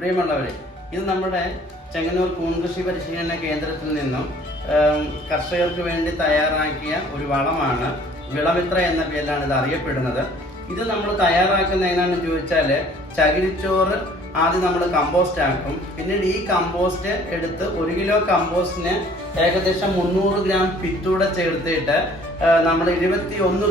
പ്രിയമുള്ളവരെ, ഇത് നമ്മുടെ ചെങ്ങന്നൂർ കൂൺകൃഷി പരിശീലന കേന്ദ്രത്തിൽ നിന്നും കർഷകർക്ക് വേണ്ടി തയ്യാറാക്കിയ ഒരു വളമാണ്. വിളമിത്ര എന്ന പേരിലാണ് ഇത് അറിയപ്പെടുന്നത്. ഇത് നമ്മൾ തയ്യാറാക്കുന്ന എങ്ങനെയാണെന്ന് ചോദിച്ചാൽ, ചകിരിച്ചോറ് ആദ്യം നമ്മൾ കമ്പോസ്റ്റ് ആക്കും. പിന്നീട് ഈ കമ്പോസ്റ്റ് എടുത്ത് 1 കിലോ കമ്പോസ്റ്റിന് ഏകദേശം 300 ഗ്രാം പിത്തൂടെ ചേർത്തിട്ട് നമ്മൾ 21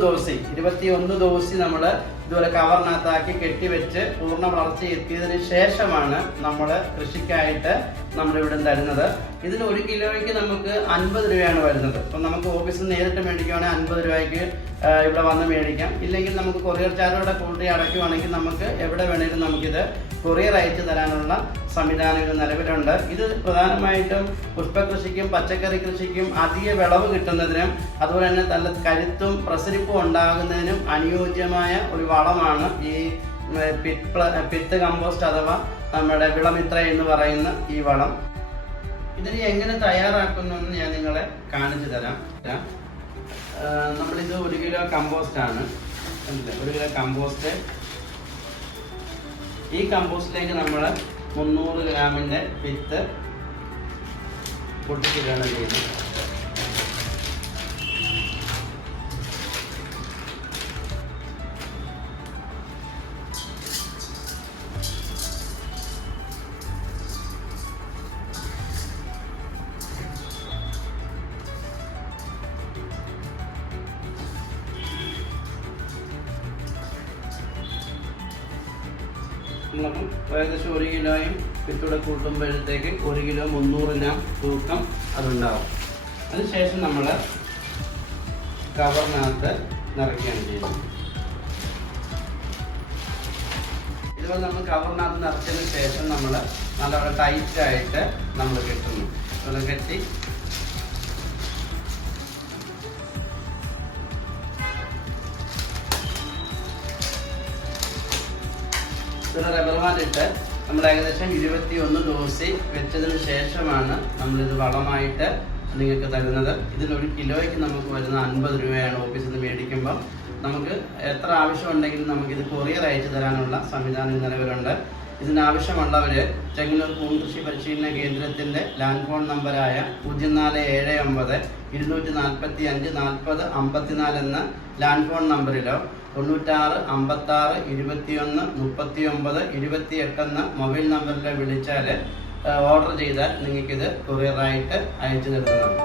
ദിവസം നമ്മൾ ഇതുപോലെ കവറിനകത്താക്കി കെട്ടിവെച്ച് പൂർണ്ണ വളർച്ച എത്തിയതിന് ശേഷമാണ് നമ്മൾ കൃഷിക്കായിട്ട് നമ്മളിവിടെ തരുന്നത്. ഇതിന് 1 കിലോയ്ക്ക് നമുക്ക് 50 രൂപയാണ് വരുന്നത്. അപ്പം നമുക്ക് ഓഫീസിൽ നിന്ന് നേരിട്ട് മേടിക്കുകയാണെങ്കിൽ 50 രൂപയ്ക്ക് ഇവിടെ വന്ന് മേടിക്കാം. ഇല്ലെങ്കിൽ നമുക്ക് കൊറിയർ ചാർജോടെ കൂട്ടി അടയ്ക്കുവാണെങ്കിൽ നമുക്ക് എവിടെ വേണമെങ്കിലും നമുക്കിത് കൊറിയർ അയച്ചു തരാനുള്ള സംവിധാനം ഇത് നിലവിലുണ്ട്. ഇത് പ്രധാനമായിട്ടും പുഷ്പകൃഷിക്കും പച്ചക്കറി കൃഷിക്കും അധിക വിളവ് കിട്ടുന്നതിനും അതുപോലെ തന്നെ നല്ല കരുത്തും പ്രസരിപ്പും ഉണ്ടാകുന്നതിനും അനുയോജ്യമായ ഒരു വളമാണ് ഈ പിത്ത് കമ്പോസ്റ്റ് അഥവാ നമ്മുടെ വിളമിത്ര എന്ന് പറയുന്ന ഈ വളം. ഇതിന് എങ്ങനെ തയ്യാറാക്കുന്നു എന്ന് ഞാൻ നിങ്ങളെ കാണിച്ചു തരാം. നമ്മളിത് 1 കിലോ കമ്പോസ്റ്റ് ആണ്. 1 കിലോ കമ്പോസ്റ്റ്. ഈ കമ്പോസ്റ്റിലേക്ക് നമ്മൾ 300 ഗ്രാമിൻ്റെ വിത്ത് പൊട്ടിച്ചിട്ടാണ് ചെയ്യുന്നത്. ഏകദേശം 1 കിലോയും വിത്തൂടെ കൂട്ടുമ്പോഴത്തേക്ക് 1 കിലോ 300 ഗ്രാം തൂക്കം അതുണ്ടാവും. അതിനുശേഷം നമ്മൾ കവറിനകത്ത് നിറയ്ക്കുകയാണ് ചെയ്യുന്നത്. ഇതുപോലെ നമ്മൾ കവറിനകത്ത് നിറച്ചതിന് ശേഷം നമ്മൾ നല്ലപോലെ ടൈറ്റായിട്ട് നമ്മൾ കെട്ടുന്നു. അത് കെട്ടി റബ്ബർ ബാൻഡിട്ട് നമ്മൾ ഏകദേശം 21 ദിവസം വെച്ചതിന് ശേഷമാണ് നമ്മളിത് വളമായിട്ട് നിങ്ങൾക്ക് തരുന്നത്. ഇതിന് 1 കിലോയ്ക്ക് നമുക്ക് വരുന്ന 50 രൂപയാണ് ഓഫീസിൽ നിന്ന് മേടിക്കുമ്പോൾ. നമുക്ക് എത്ര ആവശ്യമുണ്ടെങ്കിലും നമുക്കിത് കൊറിയർ അയച്ചു തരാനുള്ള സംവിധാനം നിലവിലുണ്ട്. ഇതിനാവശ്യമുള്ളവർ ചെങ്ങന്നൂർ കൂൺകൃഷി പരിശീലന കേന്ദ്രത്തിൻ്റെ ലാൻഡ് ഫോൺ നമ്പറായ 0479 245 40 54 എന്ന ലാൻഡ് ഫോൺ നമ്പറിലോ 96 56 21 39 28 എന്ന മൊബൈൽ നമ്പറിൽ വിളിച്ചാൽ ഓർഡർ ചെയ്താൽ നിങ്ങൾക്കിത് കൊറിയറായിട്ട് അയച്ചു തരുന്നതാണ്.